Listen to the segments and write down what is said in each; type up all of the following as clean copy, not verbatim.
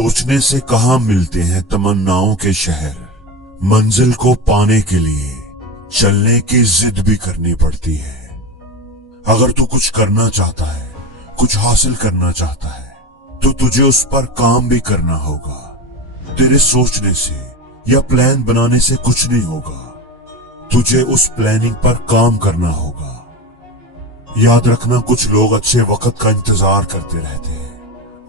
सोचने से कहाँ मिलते हैं तमन्नाओं के शहर। मंजिल को पाने के लिए चलने की जिद भी करनी पड़ती है। अगर तू कुछ करना चाहता है, कुछ हासिल करना चाहता है, तो तुझे उस पर काम भी करना होगा। तेरे सोचने से या प्लान बनाने से कुछ नहीं होगा, तुझे उस प्लानिंग पर काम करना होगा। याद रखना, कुछ लोग अच्छे वक्त का इंतजार करते रहते हैं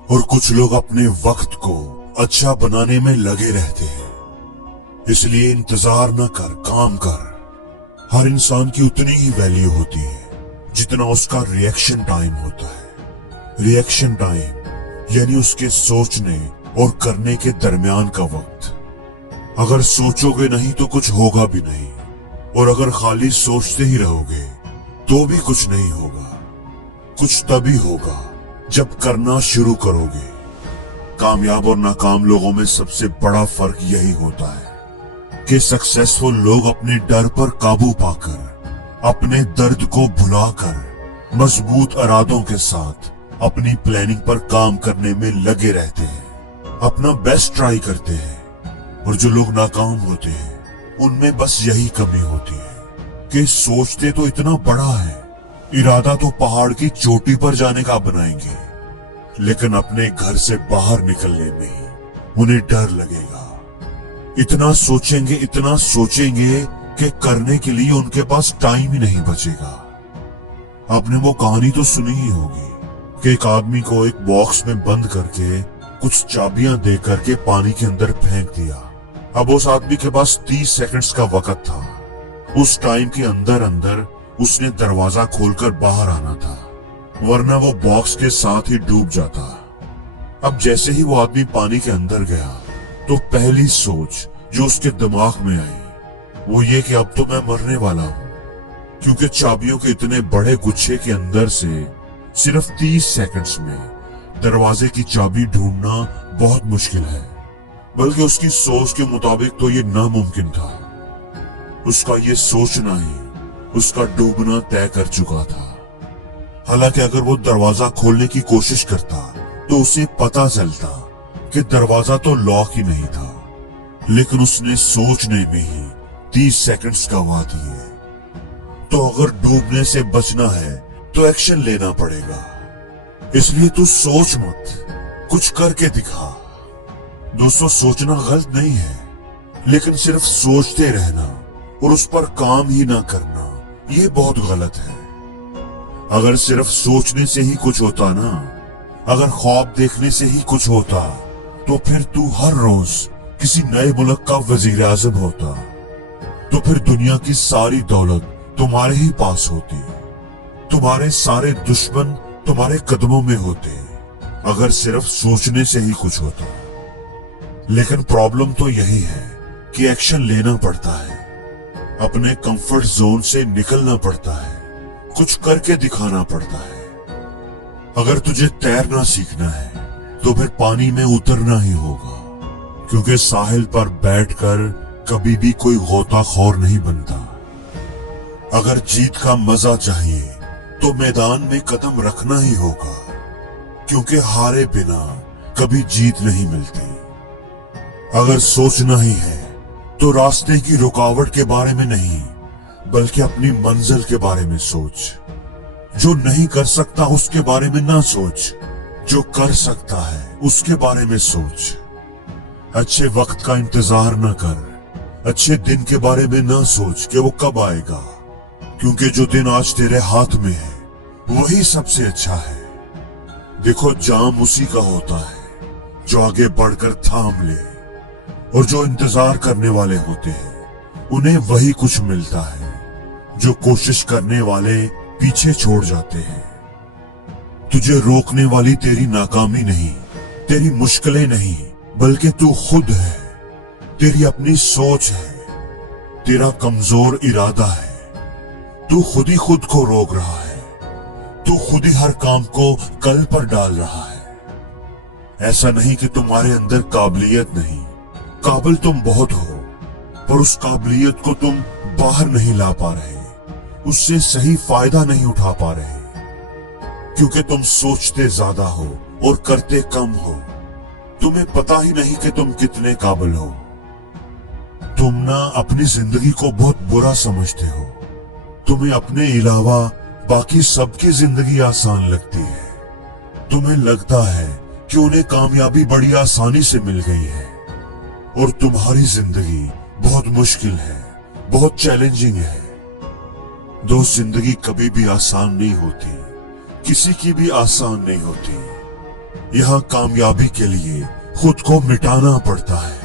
और कुछ लोग अपने वक्त को अच्छा बनाने में लगे रहते हैं। इसलिए इंतजार न कर, काम कर। हर इंसान की उतनी ही वैल्यू होती है जितना उसका रिएक्शन टाइम होता है। रिएक्शन टाइम यानी उसके सोचने और करने के दरमियान का वक्त। अगर सोचोगे नहीं तो कुछ होगा भी नहीं, और अगर खाली सोचते ही रहोगे तो भी कुछ नहीं होगा। कुछ तभी होगा जब करना शुरू करोगे। कामयाब और नाकाम लोगों में सबसे बड़ा फर्क यही होता है कि सक्सेसफुल लोग अपने डर पर काबू पाकर, अपने दर्द को भुलाकर मजबूत इरादों के साथ अपनी प्लानिंग पर काम करने में लगे रहते हैं, अपना बेस्ट ट्राई करते हैं। और जो लोग नाकाम होते हैं उनमें बस यही कमी होती है कि सोचते तो इतना बड़ा है, इरादा तो पहाड़ की चोटी पर जाने का बनाएंगे, लेकिन अपने घर से बाहर निकलने में ही उन्हें डर लगेगा। इतना सोचेंगे कि करने के लिए उनके पास टाइम ही नहीं बचेगा। आपने वो कहानी तो सुनी ही होगी कि एक आदमी को एक बॉक्स में बंद करके कुछ चाबियां दे करके पानी के अंदर फेंक दिया। अब उस आदमी के पास 30 सेकंड्स का वक्त था। उस टाइम के अंदर उसने दरवाजा खोलकर बाहर आना था, वरना वो बॉक्स के साथ ही डूब जाता। अब जैसे ही वो आदमी पानी के अंदर गया तो पहली सोच जो उसके दिमाग में आई वो ये कि अब तो मैं मरने वाला हूं, क्योंकि चाबियों के इतने बड़े गुच्छे के अंदर से सिर्फ 30 सेकंड्स में दरवाजे की चाबी ढूंढना बहुत मुश्किल है। बल्कि उसकी सोच के मुताबिक तो ये नामुमकिन था। उसका ये सोचना ही उसका डूबना तय कर चुका था। हालांकि अगर वो दरवाजा खोलने की कोशिश करता तो उसे पता चलता कि दरवाजा तो लॉक ही नहीं था, लेकिन उसने सोचने में ही 30 सेकंड्स गंवा दिए। तो अगर डूबने से बचना है तो एक्शन लेना पड़ेगा। इसलिए तू सोच मत, कुछ करके दिखा। दोस्तों, सोचना गलत नहीं है, लेकिन सिर्फ सोचते रहना और उस पर काम ही ना करना ये बहुत गलत है। अगर सिर्फ सोचने से ही कुछ होता ना, अगर ख्वाब देखने से ही कुछ होता, तो फिर तू हर रोज किसी नए मुल्क का वजीर आज़म होता। तो फिर दुनिया की सारी दौलत तुम्हारे ही पास होती, तुम्हारे सारे दुश्मन तुम्हारे कदमों में होते, अगर सिर्फ सोचने से ही कुछ होता। लेकिन प्रॉब्लम तो यही है कि एक्शन लेना पड़ता है, अपने कंफर्ट जोन से निकलना पड़ता है, कुछ करके दिखाना पड़ता है। अगर तुझे तैरना सीखना है तो फिर पानी में उतरना ही होगा, क्योंकि साहिल पर बैठकर कभी भी कोई गोताखोर नहीं बनता। अगर जीत का मजा चाहिए तो मैदान में कदम रखना ही होगा, क्योंकि हारे बिना कभी जीत नहीं मिलती। अगर सोचना ही है तो रास्ते की रुकावट के बारे में नहीं, बल्कि अपनी मंजिल के बारे में सोच। जो नहीं कर सकता उसके बारे में ना सोच, जो कर सकता है उसके बारे में सोच। अच्छे वक्त का इंतजार न कर, अच्छे दिन के बारे में ना सोच कि वो कब आएगा, क्योंकि जो दिन आज तेरे हाथ में है वही सबसे अच्छा है। देखो, जाम उसी का होता है जो आगे बढ़कर थाम ले, और जो इंतजार करने वाले होते हैं उन्हें वही कुछ मिलता है जो कोशिश करने वाले पीछे छोड़ जाते हैं। तुझे रोकने वाली तेरी नाकामी नहीं, तेरी मुश्किलें नहीं, बल्कि तू खुद है। तेरी अपनी सोच है, तेरा कमजोर इरादा है। तू खुद ही खुद को रोक रहा है, तू खुद ही हर काम को कल पर डाल रहा है। ऐसा नहीं कि तुम्हारे अंदर काबिलियत नहीं, काबिल तुम बहुत हो, पर उस काबिलियत को तुम बाहर नहीं ला पा रहे, उससे सही फायदा नहीं उठा पा रहे, क्योंकि तुम सोचते ज्यादा हो और करते कम हो। तुम्हें पता ही नहीं कि तुम कितने काबिल हो। तुम ना अपनी जिंदगी को बहुत बुरा समझते हो। तुम्हें अपने अलावा बाकी सबकी जिंदगी आसान लगती है। तुम्हें लगता है कि उन्हें कामयाबी बड़ी आसानी से मिल गई है और तुम्हारी जिंदगी बहुत मुश्किल है, बहुत चैलेंजिंग है। दोस्त, जिंदगी कभी भी आसान नहीं होती, किसी की भी आसान नहीं होती। यहाँ कामयाबी के लिए खुद को मिटाना पड़ता है,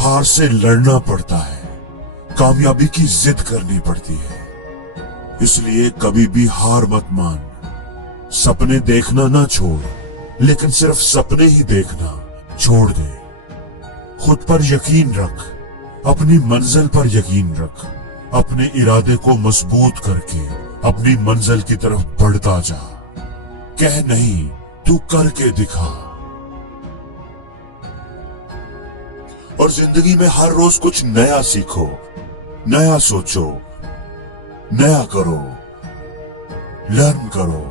हार से लड़ना पड़ता है, कामयाबी की जिद करनी पड़ती है। इसलिए कभी भी हार मत मान। सपने देखना ना छोड़, लेकिन सिर्फ सपने ही देखना छोड़ दे। खुद पर यकीन रख, अपनी मंजिल पर यकीन रख। अपने इरादे को मजबूत करके अपनी मंजिल की तरफ बढ़ता जा। कह नहीं, तू करके दिखा। और जिंदगी में हर रोज कुछ नया सीखो, नया सोचो, नया करो, लर्न करो।